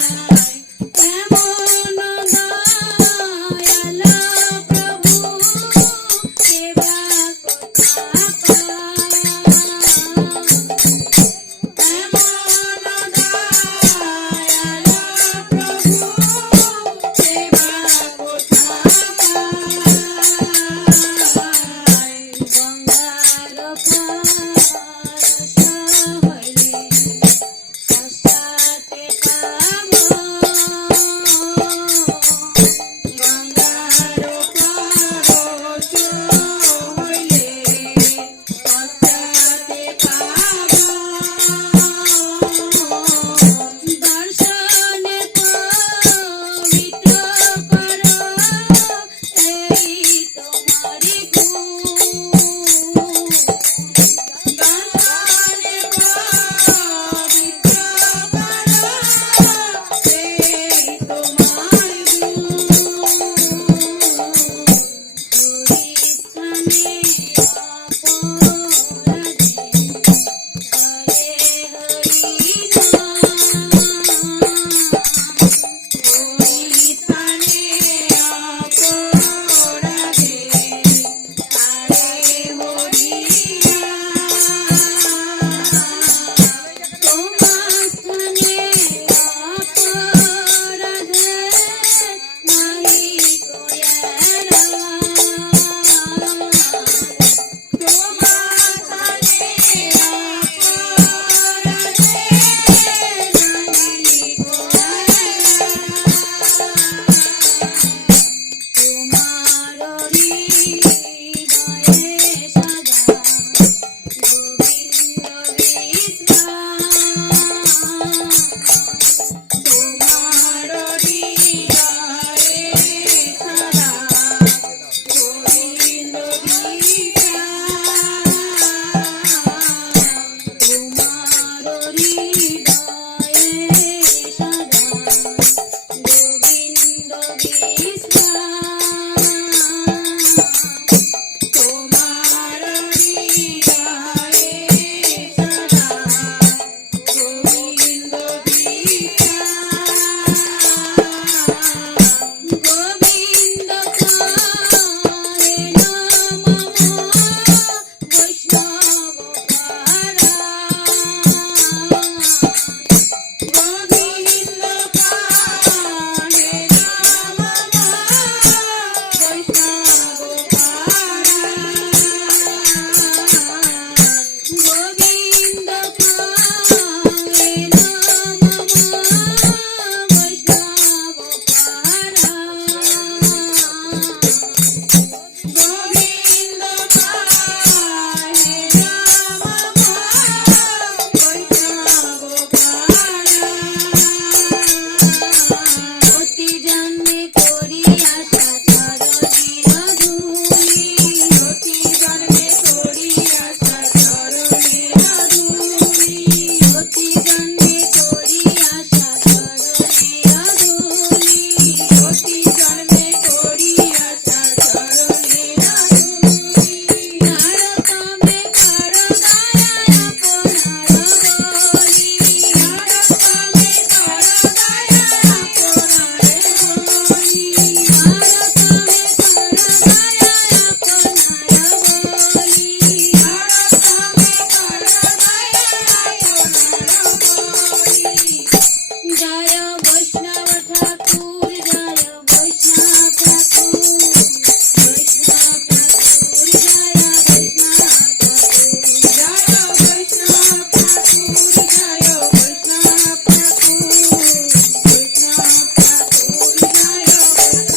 Bye. 你啊.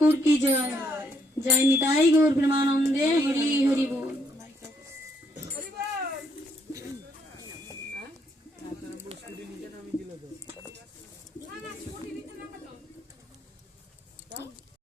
ঠাকুর কি জয়? জয় নিতাই গৌর প্রেমানন্দে হরি হরি বল।